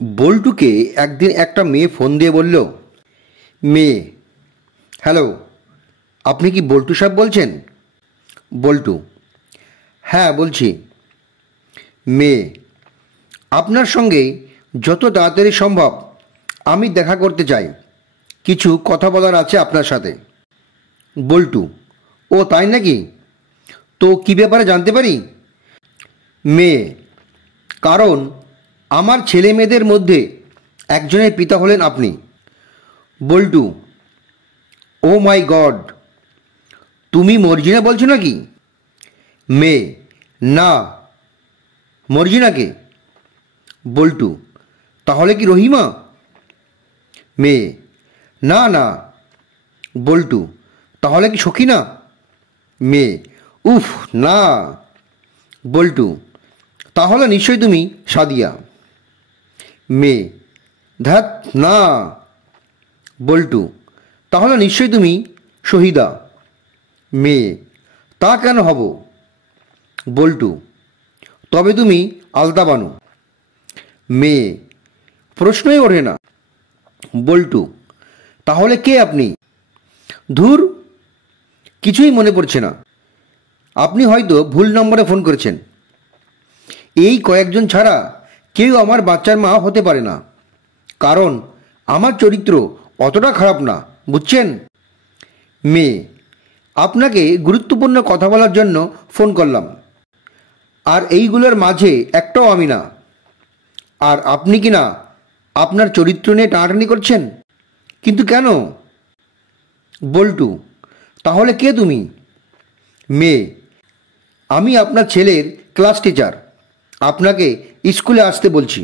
বল্টুকে একদিন একটা মেয়ে ফোন দিয়ে বলল, মেয়ে, হ্যালো, আপনি কি বল্টু সাহেব বলছেন? বল্টু, হ্যাঁ বলছি। মেয়ে, আপনার সঙ্গে যত তাড়াতাড়ি সম্ভব আমি দেখা করতে চাই, কিছু কথা বলার আছে আপনার সাথে। বল্টু, ও তাই নাকি? তো কী ব্যাপারে জানতে পারি? মেয়ে, কারণ আমার ছেলে মেয়েদের মধ্যে একজনের পিতা হলেন আপনি। বল্টু, ও মাই গড, তুমি মর্জিনা বলছো নাকি? মেয়ে, না, মর্জিনাকে। বল্টু, তাহলে কি রহিমা? মেয়ে, না না। বল্টু, তাহলে কি সখিনা? মেয়ে, উফ না। বল্টু, তাহলে নিশ্চয়ই তুমি সাদিয়া। মেয়ে, ধ্যাত না। বল্টু, তাহলে নিশ্চয়ই তুমি শহীদা। মেয়ে, তা কেন হব? বল্টু, তবে তুমি আলতা বানু। মেয়ে, প্রশ্নই ওঠে না। বল্টু, তাহলে কে আপনি? ধুর, কিছুই মনে পড়ছে না। আপনি হয়তো ভুল নম্বরে ফোন করেছেন। এই কয়েকজন ছাড়া কেউ আমার বাচ্চার মা হতে পারে না, কারণ আমার চরিত্র অতটা খারাপ না, বুঝছেন? মেয়ে, আপনাকে গুরুত্বপূর্ণ কথা বলার জন্য ফোন করলাম, আর এইগুলোর মাঝে একটাও আমি না। আর আপনি কি না আপনার চরিত্র নিয়ে টানাটানি করছেন? কিন্তু কেন? বল্টু, তাহলে কে তুমি? মেয়ে, আমি আপনার ছেলের ক্লাস টিচার, আপনাকে স্কুলে আসতে বলছি।